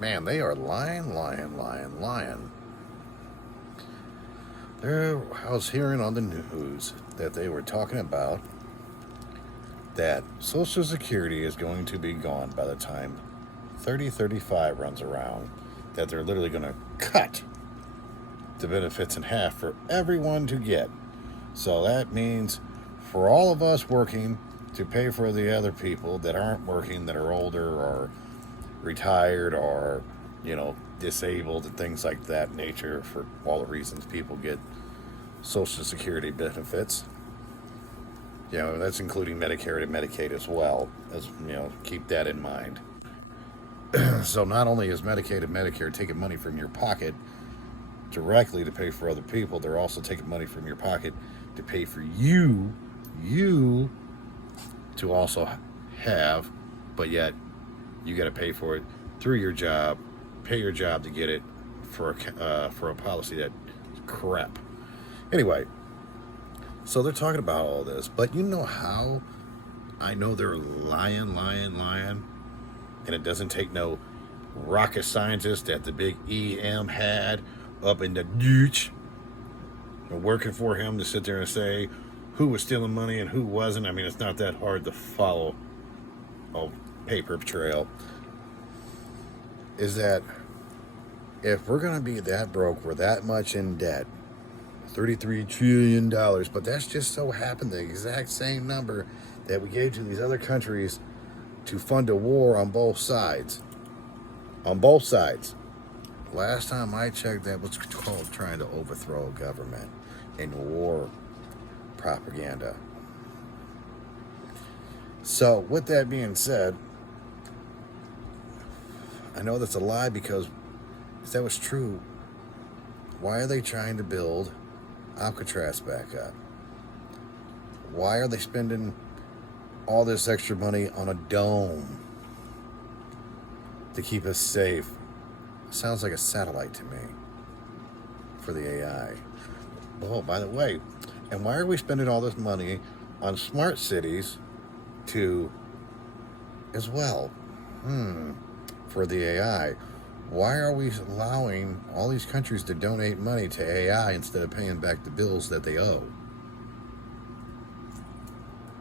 Man, they are lying. There, I was hearing on the news that they were talking about that Social Security is going to be gone by the time 3035 runs around. That they're literally going to cut the benefits in half for everyone to get. So that means for all of us working to pay for the other people that aren't working, that are older or retired or, disabled and things like that nature, for all the reasons people get Social Security benefits. That's including Medicare and Medicaid as well, as keep that in mind. So not only is Medicaid and Medicare taking money from your pocket directly to pay for other people, they're also taking money from your pocket to pay for you to also have, but yet you got to pay for it through your job, pay your job to get it for a policy that crap. Anyway, so they're talking about all this, but you know how I know they're lying, and it doesn't take no rocket scientist that the big EM had up in the ditch working for him to sit there and say who was stealing money and who wasn't. I mean, it's not that hard to follow a paper trail. Is that if we're going to be that broke, we're that much in debt, $33 trillion, but that's just so happened the exact same number that we gave to these other countries to fund a war on both sides. On both sides. Last time I checked, that was called trying to overthrow a government in war propaganda. So, with that being said, I know that's a lie, because if that was true, why are they trying to build Alcatraz back up? Why are they spending all this extra money on a dome to keep us safe? Sounds like a satellite to me for the AI. Oh, by the way, and why are we spending all this money on smart cities as well? For the AI. Why are we allowing all these countries to donate money to AI instead of paying back the bills that they owe?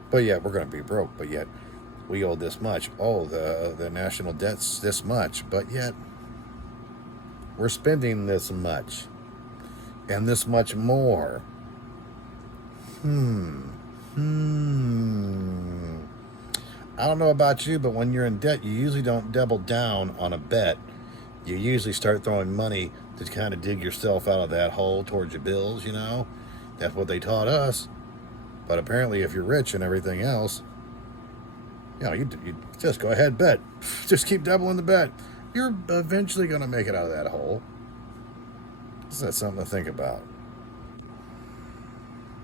But yet we're going to be broke, but yet we owe this much. Oh, the national debt's this much, but yet we're spending this much and this much more. I don't know about you, but when you're in debt, you usually don't double down on a bet. You usually start throwing money to kind of dig yourself out of that hole towards your bills, That's what they taught us. But apparently, if you're rich and everything else, you just go ahead, bet. Just keep doubling the bet. You're eventually going to make it out of that hole. That's something to think about.